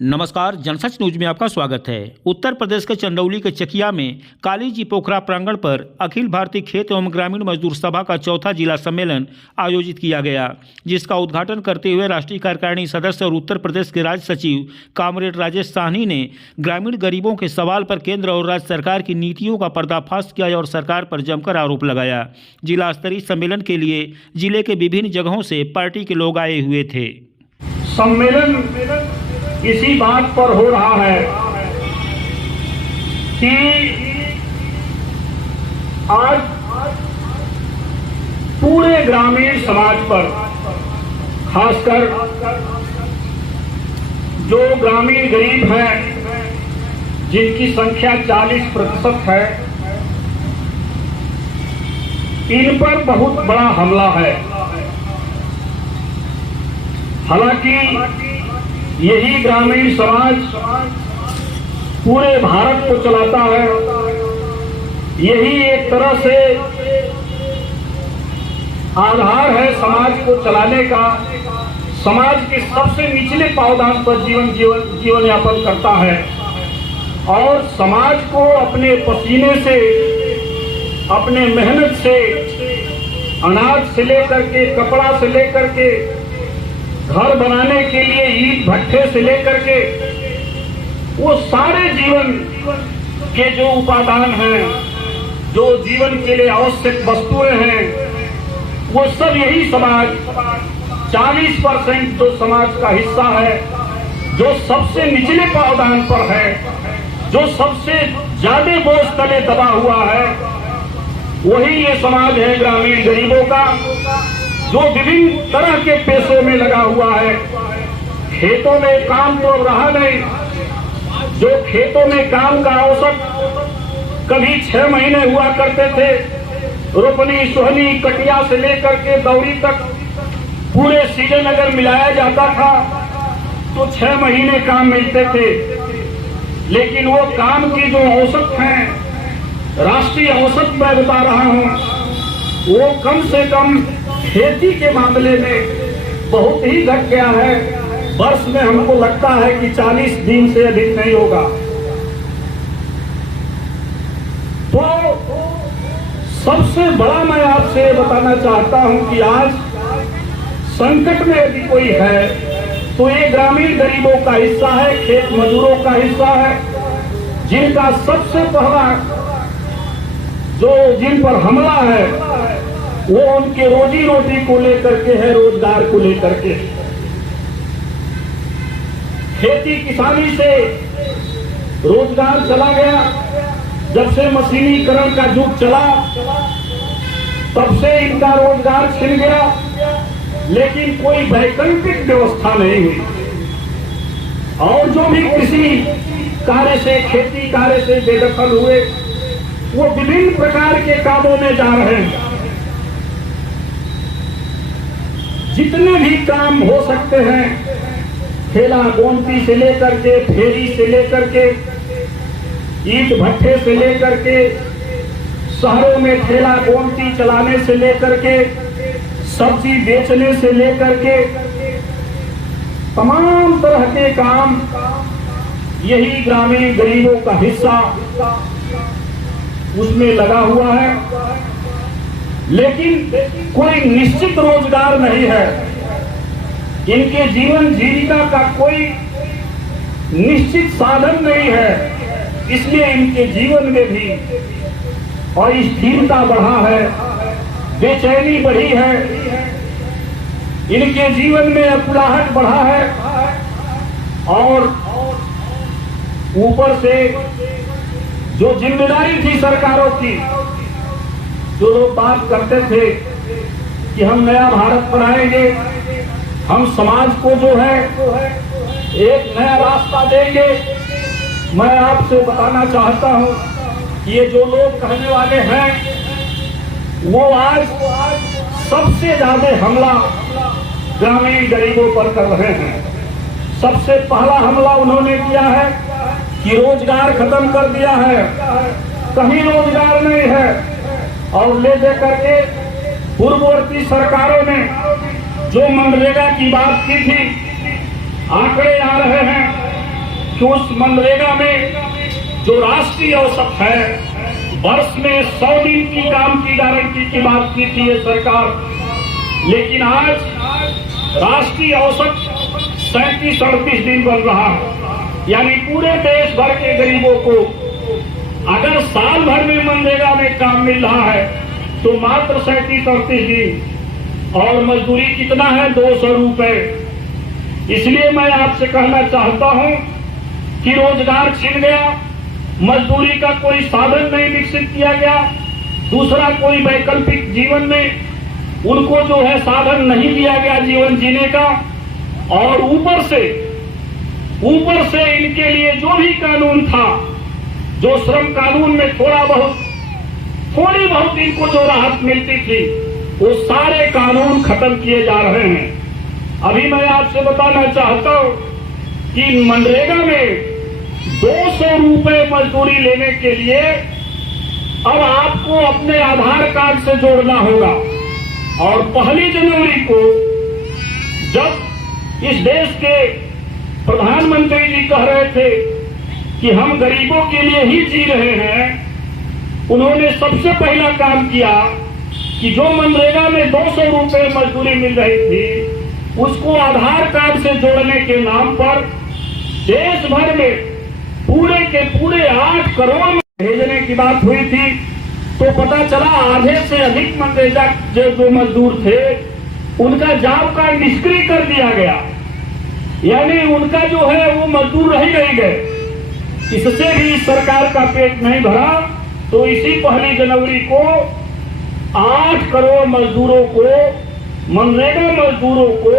नमस्कार, जनसच न्यूज में आपका स्वागत है। उत्तर प्रदेश के चंदौली के चकिया में काली जी पोखरा प्रांगण पर अखिल भारतीय खेत एवं ग्रामीण मजदूर सभा का चौथा जिला सम्मेलन आयोजित किया गया, जिसका उद्घाटन करते हुए राष्ट्रीय कार्यकारिणी सदस्य और उत्तर प्रदेश के राज्य सचिव कॉमरेड राजेश साहनी ने ग्रामीण गरीबों के सवाल पर केंद्र और राज्य सरकार की नीतियों का पर्दाफाश किया और सरकार पर जमकर आरोप लगाया। जिला स्तरीय सम्मेलन के लिए जिले के विभिन्न जगहों से पार्टी के लोग आए हुए थे। सम्मेलन इसी बात पर हो रहा है कि आज पूरे ग्रामीण समाज पर, खासकर जो ग्रामीण गरीब हैं, जिनकी संख्या 40% है, इन पर बहुत बड़ा हमला है। हालांकि यही ग्रामीण समाज पूरे भारत को चलाता है। यही एक तरह से आधार है समाज को चलाने का। समाज के सबसे निचले पावदान पर जीवन यापन करता है और समाज को अपने पसीने से, अपने मेहनत से, अनाज से लेकर के, कपड़ा से लेकर के, घर बनाने के लिए ईंट भट्ठे से लेकर के, वो सारे जीवन के जो उपादान हैं, जो जीवन के लिए आवश्यक वस्तुएं हैं, वो सब यही समाज 40% जो समाज का हिस्सा है, जो सबसे निचले पावदान पर है, जो सबसे ज्यादा बोझ तले दबा हुआ है, वही ये समाज है ग्रामीण गरीबों का, जो विभिन्न तरह के पेशों में लगा हुआ है। खेतों में काम तो रहा नहीं। जो खेतों में काम का औसत कभी 6 महीने हुआ करते थे, रोपनी, सोहनी, कटिया से लेकर के दौरी तक पूरे सीजन अगर मिलाया जाता था तो 6 महीने काम मिलते थे। लेकिन वो काम की जो औसत है, राष्ट्रीय औसत मैं बता रहा हूं, वो कम से कम खेती के मामले में बहुत ही घट गया है। वर्ष में हमको लगता है कि 40 दिन से अधिक नहीं होगा। तो सबसे बड़ा मैं आपसे बताना चाहता हूं कि आज संकट में यदि कोई है तो ये ग्रामीण गरीबों का हिस्सा है, खेत मजदूरों का हिस्सा है, जिनका सबसे पहला जिन पर हमला है वो उनके रोजी रोटी को लेकर के है, रोजगार को लेकर के। खेती किसानी से रोजगार चला गया। जब से मशीनीकरण का युग चला तब से इनका रोजगार छिन गया, लेकिन कोई वैकल्पिक व्यवस्था नहीं हुई। और जो भी कृषि कार्य से, खेती कार्य से बेदखल हुए, वो विभिन्न प्रकार के कामों में जा रहे हैं। जितने भी काम हो सकते हैं, ठेला गोमती से लेकर के, फेरी से लेकर के, ईंट भट्ठे से लेकर के, शहरों में ठेला गोमती चलाने से लेकर के, सब्जी बेचने से लेकर के, तमाम तरह के काम यही ग्रामीण गरीबों का हिस्सा उसमें लगा हुआ है। लेकिन कोई निश्चित रोजगार नहीं है। इनके जीवन जीविका का कोई निश्चित साधन नहीं है। इसलिए इनके जीवन में भी अस्थिरता बढ़ा है, बेचैनी बढ़ी है, इनके जीवन में अकुलाहट बढ़ा है। और ऊपर से जो जिम्मेदारी थी सरकारों की, जो लोग बात करते थे कि हम नया भारत बनाएंगे, हम समाज को जो है एक नया रास्ता देंगे, मैं आपसे बताना चाहता हूं कि ये जो लोग कहने वाले हैं वो आज सबसे ज्यादा हमला ग्रामीण गरीबों पर कर रहे हैं। सबसे पहला हमला उन्होंने किया है कि रोजगार खत्म कर दिया है, कहीं रोजगार नहीं है। और ले जाकर के पूर्ववर्ती सरकारों ने जो मनरेगा की बात की थी, आंकड़े आ रहे हैं कि उस मनरेगा में जो राष्ट्रीय औसत है, वर्ष में 100 दिन की काम की गारंटी की बात की थी ये सरकार, लेकिन आज राष्ट्रीय औसत 37-38 दिन बन रहा है। यानी पूरे देश भर के गरीबों को अगर साल भर में मनरेगा में काम मिल रहा है तो मात्र 37-38 दिन, और मजदूरी कितना है, 200 रुपए। इसलिए मैं आपसे कहना चाहता हूं कि रोजगार छिन गया, मजदूरी का कोई साधन नहीं विकसित किया गया, दूसरा कोई वैकल्पिक जीवन में उनको जो है साधन नहीं दिया गया जीवन जीने का, और ऊपर से इनके लिए जो भी कानून था, जो श्रम कानून में थोड़ी बहुत इनको जो राहत मिलती थी, वो सारे कानून खत्म किए जा रहे हैं। अभी मैं आपसे बताना चाहता हूं कि मनरेगा में 200 रुपए मजदूरी लेने के लिए अब आपको अपने आधार कार्ड से जोड़ना होगा, और 1 जनवरी को जब इस देश के प्रधानमंत्री जी कह रहे थे कि हम गरीबों के लिए ही जी रहे हैं, उन्होंने सबसे पहला काम किया कि जो मनरेगा में 200 रुपए मजदूरी मिल रही थी उसको आधार कार्ड से जोड़ने के नाम पर देश भर में पूरे के पूरे 8 करोड़ भेजने की बात हुई थी। तो पता चला आधे से अधिक मनरेगा जो मजदूर थे उनका जॉब कार्ड निष्क्रिय कर दिया गया, यानी उनका जो है वो मजदूर रह नहीं गए। इससे भी सरकार का पेट नहीं भरा, तो इसी 1 जनवरी को 8 करोड़ मजदूरों को, मनरेगा मजदूरों को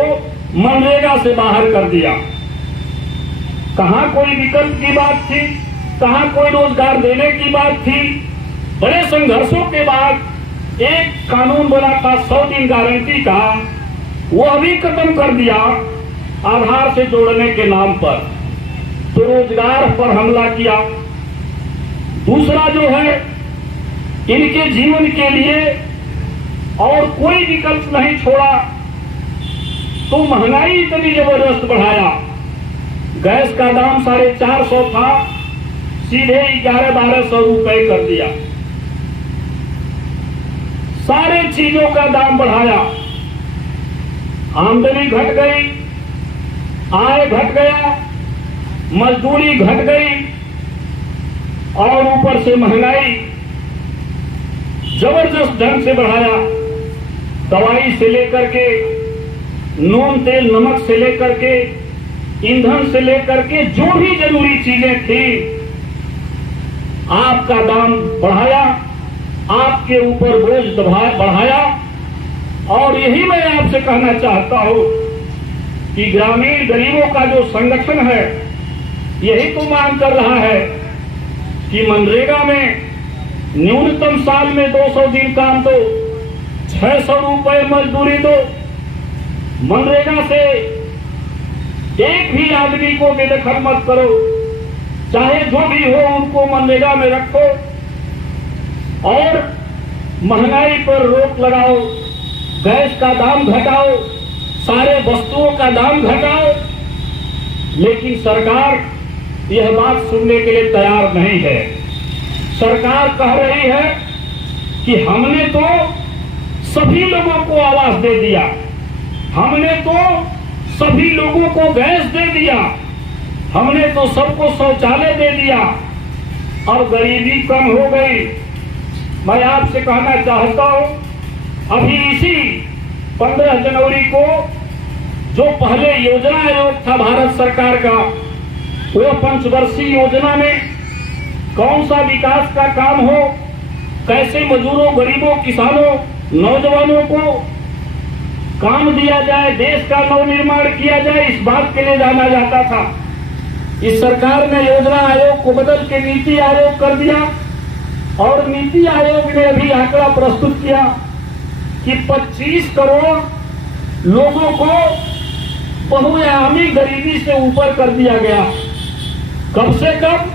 मनरेगा से बाहर कर दिया। कहां कोई विकल्प की बात थी, कहां कोई रोजगार देने की बात थी। बड़े संघर्षों के बाद एक कानून बना था 100 दिन गारंटी का, वह भी खत्म कर दिया आधार से जोड़ने के नाम पर, तो रोजगार पर हमला किया। दूसरा जो है, इनके जीवन के लिए और कोई विकल्प नहीं छोड़ा, तो महंगाई इतनी जबरदस्त बढ़ाया। गैस का दाम 450 था, सीधे 1100-1200 रुपए कर दिया। सारे चीजों का दाम बढ़ाया, आमदनी घट गई, आय घट गया, मजदूरी घट गई, और ऊपर से महंगाई जबरदस्त ढंग से बढ़ाया। दवाई से लेकर के, नून तेल नमक से लेकर के, ईंधन से लेकर के जो भी जरूरी चीजें थी, आपका दाम बढ़ाया, आपके ऊपर बोझ बढ़ाया। और यही मैं आपसे कहना चाहता हूं कि ग्रामीण गरीबों का जो संगठन है यही तो मांग कर रहा है कि मनरेगा में न्यूनतम साल में 200 दिन काम दो, 600 रुपए मजदूरी दो। मनरेगा से एक भी आदमी को बेदखल मत करो, चाहे जो भी हो उनको मनरेगा में रखो, और महंगाई पर रोक लगाओ, गैस का दाम घटाओ, सारे वस्तुओं का दाम घटाओ। लेकिन सरकार यह बात सुनने के लिए तैयार नहीं है। सरकार कह रही है कि हमने तो सभी लोगों को आवास दे दिया, हमने तो सभी लोगों को गैस दे दिया, हमने तो सबको शौचालय दे दिया, और गरीबी कम हो गई। मैं आपसे कहना चाहता हूं, अभी इसी 15 जनवरी को जो पहले योजना आयोग था भारत सरकार का, वो पंचवर्षीय योजना में कौन सा विकास का काम हो, कैसे मजदूरों, गरीबों, किसानों, नौजवानों को काम दिया जाए, देश का नवनिर्माण किया जाए, इस बात के लिए जाना जाता था। इस सरकार ने योजना आयोग को बदल के नीति आयोग कर दिया, और नीति आयोग ने अभी आंकड़ा प्रस्तुत किया कि 25 करोड़ लोगों को बहुआयामी गरीबी से ऊपर कर दिया गया। कब से कब?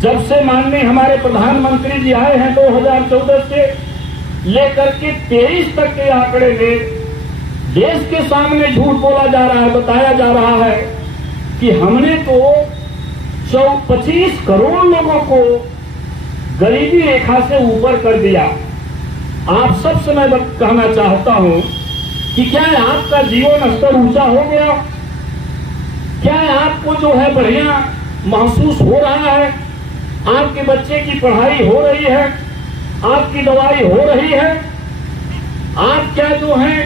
जब से माननीय हमारे प्रधानमंत्री जी आए हैं 2014 से लेकर के 23 तक के आंकड़े में देश के सामने झूठ बोला जा रहा है, बताया जा रहा है कि हमने तो 25 करोड़ लोगों को गरीबी रेखा से ऊपर कर दिया। आप सबसे मैं कहना चाहता हूं कि क्या आपका जीवन स्तर ऊंचा हो गया? क्या आपको जो है बढ़िया महसूस हो रहा है? आपके बच्चे की पढ़ाई हो रही है, आपकी दवाई हो रही है, आप क्या जो है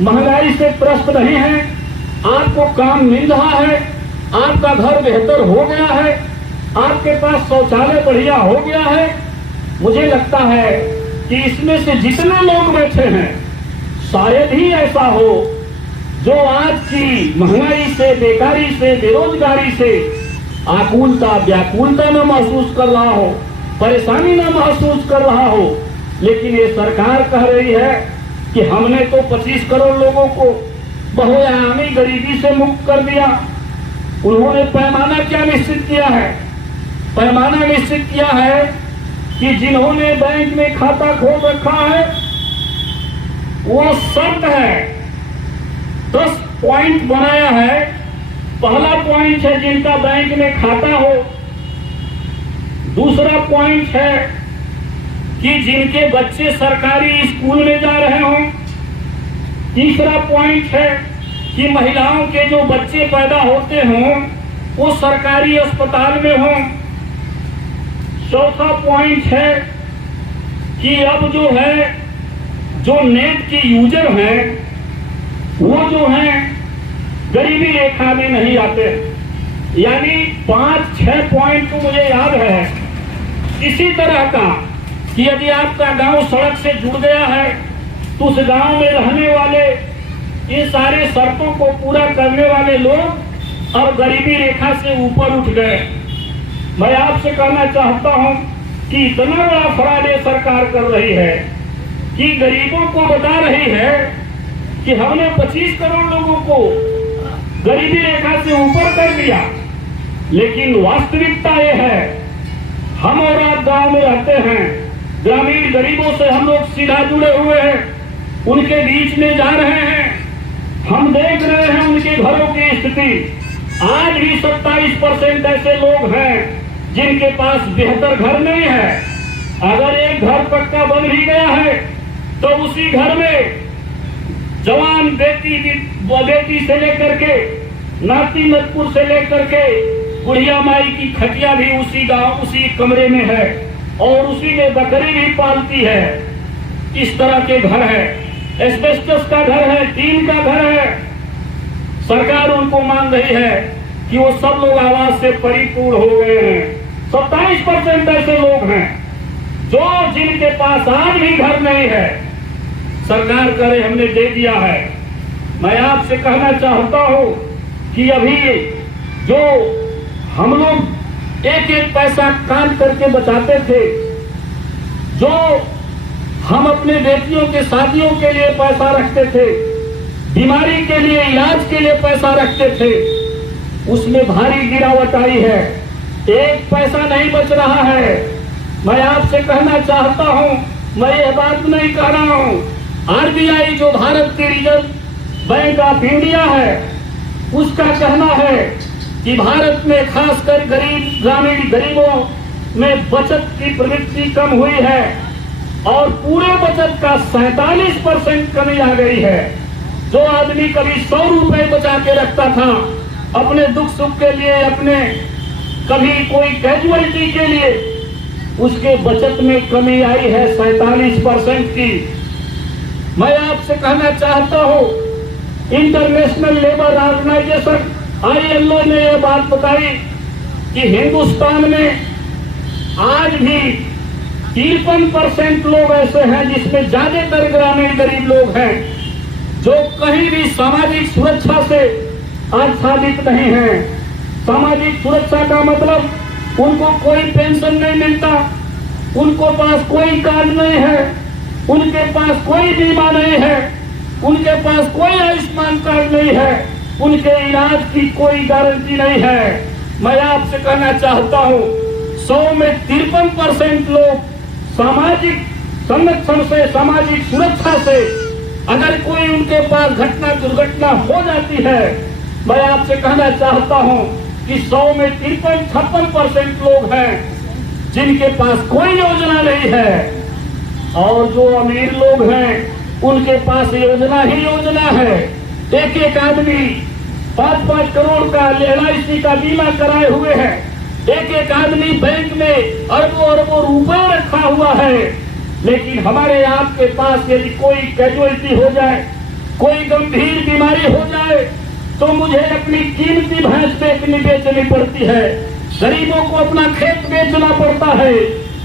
महंगाई से त्रस्त नहीं है, आपको काम मिल रहा है, आपका घर बेहतर हो गया है, आपके पास शौचालय बढ़िया हो गया है। मुझे लगता है कि इसमें से जितने लोग बैठे हैं शायद ही ऐसा हो जो आज की महंगाई से, बेकारी से, बेरोजगारी से आकुलता, व्याकुलता न महसूस कर रहा हो, परेशानी न महसूस कर रहा हो। लेकिन ये सरकार कह रही है कि हमने तो 25 करोड़ लोगों को बहुआयामी गरीबी से मुक्त कर दिया। उन्होंने पैमाना क्या निश्चित किया है? पैमाना निश्चित किया है कि जिन्होंने बैंक में खाता खोल रखा है वो शर्त है, 10 पॉइंट बनाया है। पहला पॉइंट है जिनका बैंक में खाता हो, दूसरा पॉइंट है कि जिनके बच्चे सरकारी स्कूल में जा रहे हों, तीसरा पॉइंट है कि महिलाओं के जो बच्चे पैदा होते हों वो सरकारी अस्पताल में हों, चौथा पॉइंट है कि अब जो है जो नेट के यूजर हैं वो जो हैं गरीबी रेखा में नहीं आते। यानी 5-6 पॉइंट तो मुझे याद है। इसी तरह का कि यदि आपका गांव सड़क से जुड़ गया है तो उस गांव में रहने वाले इन सारे शर्तों को पूरा करने वाले लोग अब गरीबी रेखा से ऊपर उठ गए। मैं आपसे कहना चाहता हूं कि इतना बड़ा फ्रॉड ये सरकार कर रही है कि गरीबों को बता रही है कि हमने 25 करोड़ लोगों को गरीबी रेखा से ऊपर कर दिया। लेकिन वास्तविकता ये है, हम और आप गांव में रहते हैं, ग्रामीण गरीबों से हम लोग सीधा जुड़े हुए हैं, उनके बीच में जा रहे हैं, हम देख रहे हैं उनके घरों की स्थिति। आज भी 27% ऐसे लोग हैं जिनके पास बेहतर घर नहीं है। अगर एक घर पक्का बन भी गया है तो उसी घर में जवान बेटी से लेकर के नाती नतपुर से लेकर के बुढ़िया माई की खटिया भी उसी कमरे में है और उसी में बकरी भी पालती है। इस तरह के घर है, एस्बेस्टस का घर है, टीन का घर है। सरकार उनको मान रही है कि वो सब लोग आवास से परिपूर्ण हो गए हैं। 27% ऐसे लोग हैं जो जिनके पास आज भी घर नहीं है। सरकार करे हमने दे दिया है। मैं आपसे कहना चाहता हूं कि अभी जो हम लोग एक एक पैसा काम करके बचाते थे, जो हम अपने बेटियों के शादियों के लिए पैसा रखते थे, बीमारी के लिए इलाज के लिए पैसा रखते थे, उसमें भारी गिरावट आई है। एक पैसा नहीं बच रहा है। मैं आपसे कहना चाहता हूं, मैं ये बात नहीं कह रहा हूं, आरबीआई जो भारत के रिजर्व बैंक ऑफ इंडिया है उसका कहना है कि भारत में खासकर ग्रामीण गरीबों में बचत की प्रवृत्ति कम हुई है और पूरे बचत का 47% कमी आ गई है। जो आदमी कभी 100 रुपए बचा के रखता था अपने दुख सुख के लिए, अपने कभी कोई कैजुअलिटी के लिए, उसके बचत में कमी आई है 47% की। मैं आपसे कहना चाहता हूं, इंटरनेशनल लेबर ऑर्गेनाइजेशन ILO ने यह बात बताई कि हिंदुस्तान में आज भी 53% लोग ऐसे हैं जिसमें ज्यादातर ग्रामीण गरीब लोग हैं जो कहीं भी सामाजिक सुरक्षा से आच्छादित नहीं है। सामाजिक सुरक्षा का मतलब उनको कोई पेंशन नहीं मिलता, उनको पास कोई कार्ड नहीं है, उनके पास कोई बीमा नहीं है, उनके पास कोई आयुष्मान कार्ड नहीं है, उनके इलाज की कोई गारंटी नहीं है। मैं आपसे कहना चाहता हूं, 100 में 53% लोग सामाजिक संरक्षण से, सामाजिक सुरक्षा से, अगर कोई उनके पास घटना दुर्घटना हो जाती है, मैं आपसे कहना चाहता हूं कि 100 में 53-56% लोग हैं जिनके पास कोई योजना नहीं है, और जो अमीर लोग हैं उनके पास योजना ही योजना है। एक एक आदमी 5-5 करोड़ का LIC का बीमा कराए हुए है। एक एक आदमी बैंक में अरबों अरबों रुपए रखा हुआ है। लेकिन हमारे आपके पास यदि कोई कैजुअलिटी हो जाए, कोई गंभीर बीमारी हो जाए, तो मुझे अपनी कीमती भैंस बेचनी पड़ती है, गरीबों को अपना खेत बेचना पड़ता है,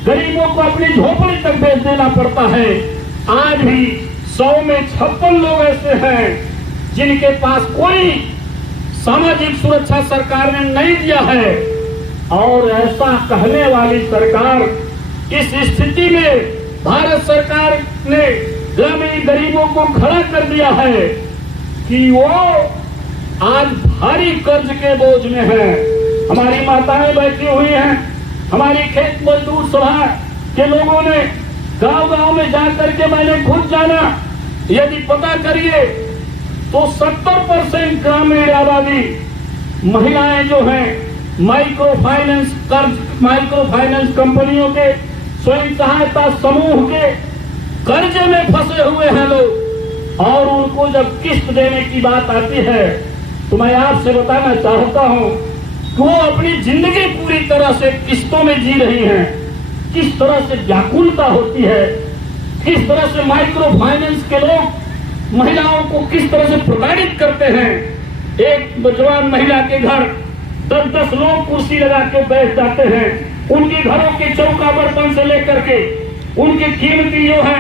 गरीबों को अपनी झोपड़ी तक बेच देना पड़ता है। आज भी 100 में 56 लोग ऐसे हैं जिनके पास कोई सामाजिक सुरक्षा सरकार ने नहीं दिया है। और ऐसा कहने वाली सरकार, इस स्थिति में भारत सरकार ने ग्रामीण गरीबों को खड़ा कर दिया है कि वो आज भारी कर्ज के बोझ में है। हमारी माताएं बैठी हुई हैं, हमारी खेत मजदूर सभा के लोगों ने गांव-गांव में जाकर के मैंने खुद जाना, यदि पता करिए तो 70% ग्रामीण आबादी महिलाएं जो हैं माइक्रो फाइनेंस कंपनियों के, स्वयं सहायता समूह के कर्जे में फंसे हुए हैं लोग। और उनको जब किस्त देने की बात आती है तो मैं आपसे बताना चाहता हूं कि वो अपनी जिंदगी पूरी तरह से किस्तों में जी रही हैं। किस तरह से व्याकुलता होती है, किस तरह से माइक्रो फाइनेंस के लोग महिलाओं को किस तरह से प्रताड़ित करते हैं। एक जवान महिला के घर 10-10 लोग कुर्सी लगा के बैठ जाते हैं, उनके घरों के चौका बर्तन से लेकर के उनकी कीमती जो है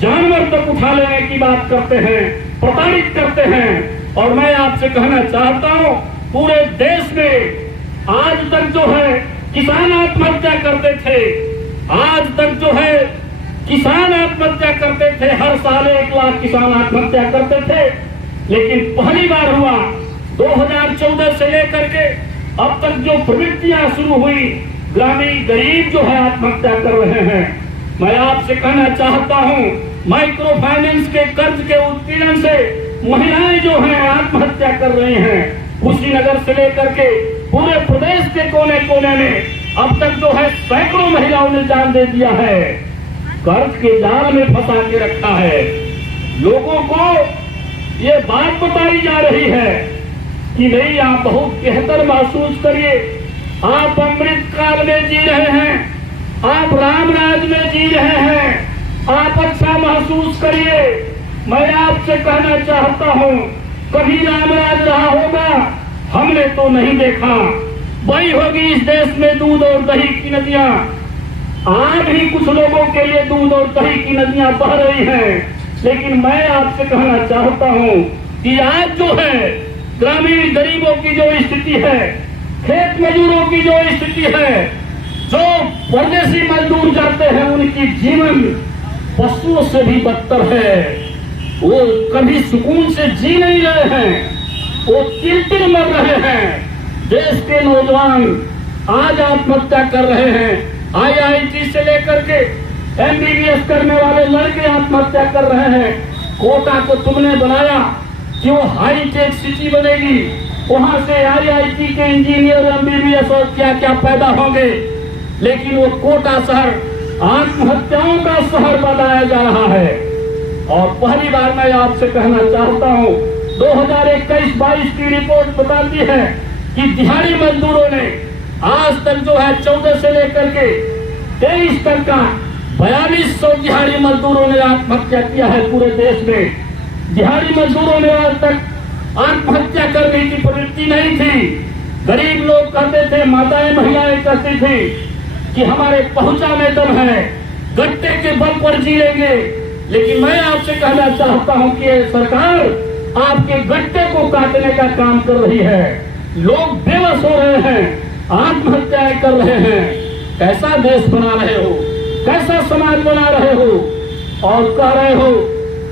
जानवर तक उठा लेने की बात करते हैं, प्रताड़ित करते हैं। और मैं आपसे कहना चाहता हूं, पूरे देश में आज तक जो है किसान आत्महत्या करते थे, आज तक जो है किसान आत्महत्या करते थे, हर साल 1 लाख किसान आत्महत्या करते थे। लेकिन पहली बार हुआ 2014 से लेकर के अब तक जो प्रवृत्तियां शुरू हुई, ग्रामीण गरीब जो है आत्महत्या कर रहे हैं। मैं आपसे कहना चाहता हूं, माइक्रो फाइनेंस के कर्ज के उत्पीड़न से महिलाएं जो हैं आत्महत्या कर रही हैं। कुशीनगर से लेकर के पूरे प्रदेश के कोने कोने में अब तक जो है सैकड़ों महिलाओं ने जान दे दिया है, कर्ज के जाल में फंसा के रखा है। लोगों को ये बात बताई जा रही है कि नहीं, आप बहुत बेहतर महसूस करिए, आप अमृत काल में जी रहे हैं, आप राम राज में जी रहे हैं, आप अच्छा महसूस करिए। मैं आपसे कहना चाहता हूं, कभी राम राज रहा होगा, हमने तो नहीं देखा। वही होगी इस देश में दूध और दही की नदियां। आज भी कुछ लोगों के लिए दूध और दही की नदियां बह रही हैं। लेकिन मैं आपसे कहना चाहता हूं कि आज जो है ग्रामीण गरीबों की जो स्थिति है, खेत मजदूरों की जो स्थिति है, जो परदेशी मजदूर जाते हैं, उनकी जीवन पशुओं से भी बदतर है। वो कभी सुकून से जी नहीं रहे हैं, वो तिल-तिल मर रहे हैं। देश के नौजवान आज आत्महत्या कर रहे हैं। IIT से लेकर के MBBS करने वाले लड़के आत्महत्या कर रहे हैं। कोटा को तुमने बनाया कि वो हाईटेक सिटी बनेगी, वहां से IIT के इंजीनियर, MBBS और क्या क्या पैदा होंगे। लेकिन वो कोटा शहर आत्महत्याओं का शहर बनाया जा रहा है। और पहली बार मैं आपसे कहना चाहता हूं, 2021-22 की रिपोर्ट बताती है कि दिहाड़ी मजदूरों ने आज तक जो है 14 से लेकर के 23 तक का 4200 दिहाड़ी मजदूरों ने आत्महत्या किया है पूरे देश में। दिहाड़ी मजदूरों ने आज तक आत्महत्या करने की प्रवृत्ति नहीं थी। गरीब लोग कहते थे, माताएं महिलाएं कहती थी कि हमारे पहुंचा में दम है, गट्टे के बल पर जी लेंगे। लेकिन मैं आपसे कहना चाहता हूं कि ये सरकार आपके गट्टे को काटने का काम कर रही है। लोग बेबस हो रहे हैं, आत्महत्याएं कर रहे हैं। कैसा देश बना रहे हो, कैसा समाज बना रहे हो, और कह रहे हो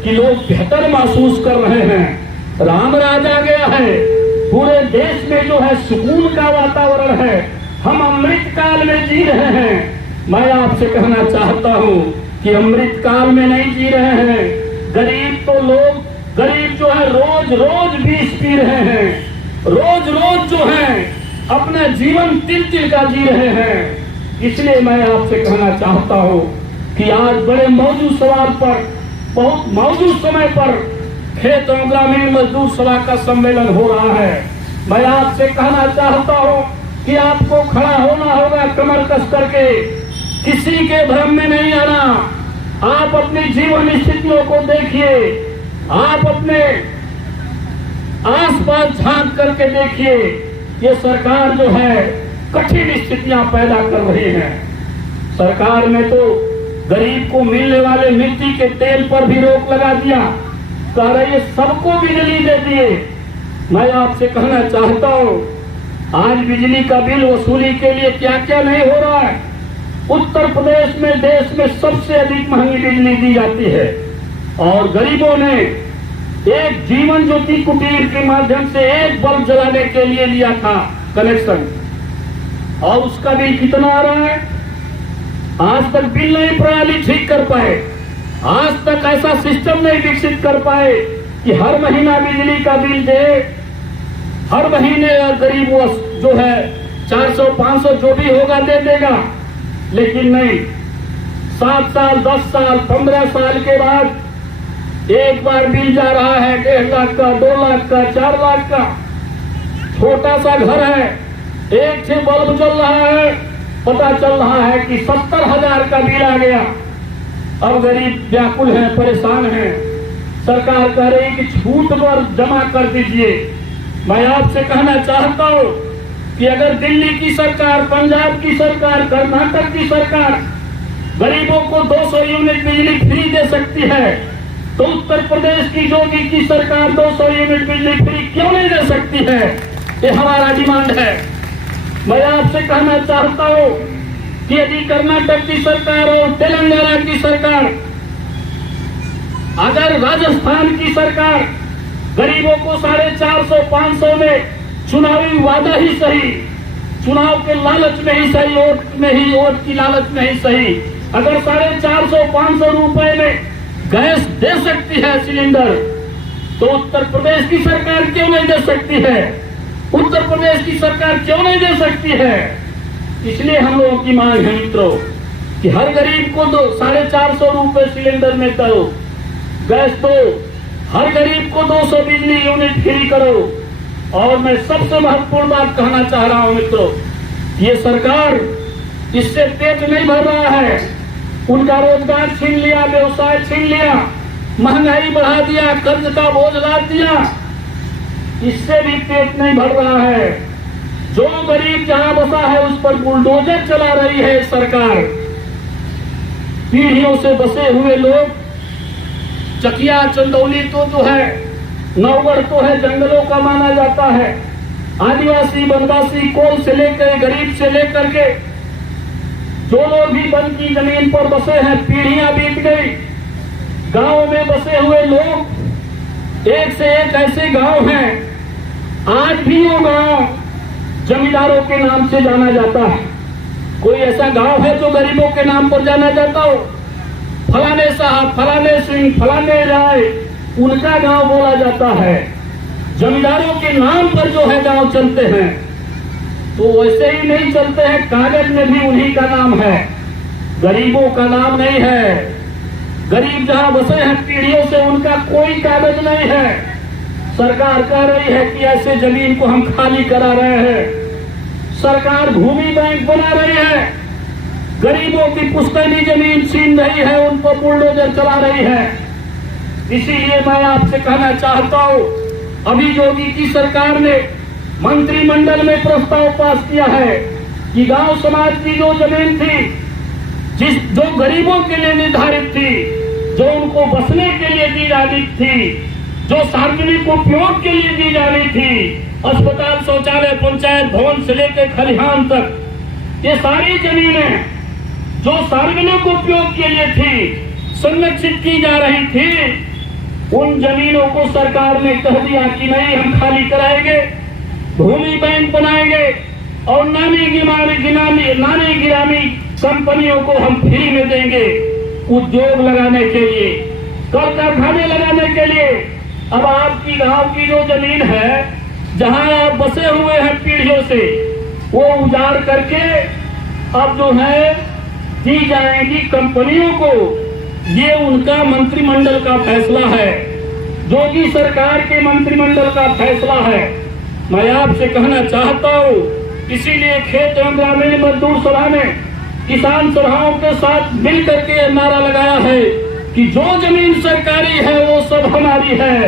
कि लोग बेहतर महसूस कर रहे हैं। राम राज आ गया है, पूरे देश में जो है सुकून का वातावरण है, हम अमृत काल में जी रहे हैं। मैं आपसे कहना चाहता हूं कि अमृत काल में नहीं जी रहे हैं। गरीब जो है रोज रोज विष पी रहे हैं, रोज रोज जो है अपना जीवन तिल तिल का जी रहे हैं। इसलिए मैं आपसे कहना चाहता हूं कि आज बड़े मौजूद सवाल पर, बहुत मौजूद समय पर खेत एवं ग्रामीण मजदूर सभा का सम्मेलन हो रहा है। मैं आपसे कहना चाहता हूं कि आपको खड़ा होना होगा कमर कस करके, किसी के भ्रम में नहीं आना। आप अपनी जीवन स्थितियों को देखिए, आप अपने आसपास झांक करके देखिए। ये सरकार जो है कठिन स्थितियां पैदा कर रही है। सरकार ने तो गरीब को मिलने वाले मिट्टी के तेल पर भी रोक लगा दिया, कह रही है सबको बिजली दे दिए। मैं आपसे कहना चाहता हूं, आज बिजली का बिल वसूली के लिए क्या क्या नहीं हो रहा है। उत्तर प्रदेश में देश में सबसे अधिक महंगी बिजली दी जाती है और गरीबों ने एक जीवन ज्योति कुटीर के माध्यम से एक बल्ब जलाने के लिए लिया था कनेक्शन, और उसका बिल कितना आ रहा है। आज तक बिल नहीं प्रणाली ठीक कर पाए, आज तक ऐसा सिस्टम नहीं विकसित कर पाए कि हर महीना बिजली का बिल दे, हर महीने गरीब जो है 400-500 जो भी होगा दे देगा। लेकिन नहीं, 7 साल 10 साल 15 साल के बाद एक बार बिल जा रहा है 1.5 लाख का, 2 लाख का, 4 लाख का। छोटा सा घर है, एक से बल्ब चल रहा है, पता चल रहा है कि 70,000 का बिल आ गया। अब गरीब व्याकुल है, परेशान है। सरकार कह रही कि छूट पर जमा कर दीजिए। मैं आपसे कहना चाहता हूं कि अगर दिल्ली की सरकार, पंजाब की सरकार, कर्नाटक की सरकार गरीबों को 200 यूनिट बिजली फ्री दे सकती है, तो उत्तर प्रदेश की योगी की सरकार 200 यूनिट बिजली फ्री क्यों नहीं दे सकती है। ये हमारा डिमांड है। मैं आपसे कहना चाहता हूं कि यदि कर्नाटक की सरकार और तेलंगाना की सरकार, अगर राजस्थान की सरकार गरीबों को 450-500 में चुनावी वादा ही सही, चुनाव के लालच में ही सही, वोट की लालच में ही सही, अगर 450-500 रुपए में गैस दे सकती है सिलेंडर, तो उत्तर प्रदेश की सरकार क्यों नहीं दे सकती है। उत्तर प्रदेश की सरकार क्यों नहीं दे सकती है। इसलिए हम लोगों की मांग है मित्रों कि हर गरीब को 450 रुपए सिलेंडर में दो, गैस दो, हर गरीब को 200 बिजली यूनिट फ्री करो। और मैं सबसे महत्वपूर्ण बात कहना चाह रहा हूं मित्रों, ये सरकार इससे पेट नहीं भर रहा है, उनका रोजगार छीन लिया, व्यवसाय छीन लिया, महंगाई बढ़ा दिया, कर्ज का बोझ लाद दिया, इससे भी पेट नहीं भर रहा है। जो गरीब जहां बसा है उस पर बुलडोजर चला रही है सरकार। पीढ़ियों से बसे हुए लोग, चकिया चंदौली तो जो है, नौगढ़ तो है, जंगलों का माना जाता है। आदिवासी वनवासी कोल से लेकर गरीब से लेकर के जो लोग भी वन की जमीन पर बसे हैं, पीढ़ियां बीत गई। गांव में बसे हुए लोग, एक से एक ऐसे गांव हैं, आज भी वो गांव जमींदारों के नाम से जाना जाता है। कोई ऐसा गांव है जो गरीबों के नाम पर जाना जाता हो। फलाने साहब, फलाने सिंह, फलाने राय, उनका गांव बोला जाता है। जमींदारों के नाम पर जो है गांव चलते हैं, तो वैसे ही नहीं चलते हैं, कागज में भी उन्हीं का नाम है, गरीबों का नाम नहीं है। गरीब जहां बसे हैं पीढ़ियों से, उनका कोई कागज नहीं है। सरकार कह रही है कि ऐसे जमीन को हम खाली करा रहे हैं। सरकार भूमि बैंक बना रही है, गरीबों की पुश्तैनी जमीन छीन रही है, उन पर बुलडोजर चला रही है। इसीलिए मैं आपसे कहना चाहता हूं, अभी योगी की सरकार ने मंत्रिमंडल में प्रस्ताव पास किया है कि गांव समाज की जो जमीन थी, जो गरीबों के लिए निर्धारित थी, जो उनको बसने के लिए दी जानी थी, जो सार्वजनिक उपयोग के लिए दी जानी थी, अस्पताल, शौचालय, पंचायत भवन से लेकर खलिहान तक, ये सारी जमीनें जो सार्वजनिक उपयोग के लिए थी, संरक्षित की जा रही थी, उन जमीनों को सरकार ने कह दिया कि नहीं, हम खाली कराएंगे, भूमि बैंक बनाएंगे और नामी गिरामी कंपनियों को हम फ्री में देंगे उद्योग लगाने के लिए, कल कारखाने लगाने के लिए। अब आपकी गांव की जो जमीन है, जहां आप बसे हुए हैं पीढ़ियों से, वो उजाड़ करके अब जो है दी जाएंगी कंपनियों को। ये उनका मंत्रिमंडल का फैसला है, योगी सरकार के मंत्रिमंडल का फैसला है। मैं आपसे कहना चाहता हूँ, इसीलिए खेत एवं ग्रामीण मजदूर सभा ने किसान सभाओं के साथ मिल करके नारा लगाया है कि जो जमीन सरकारी है वो सब हमारी है।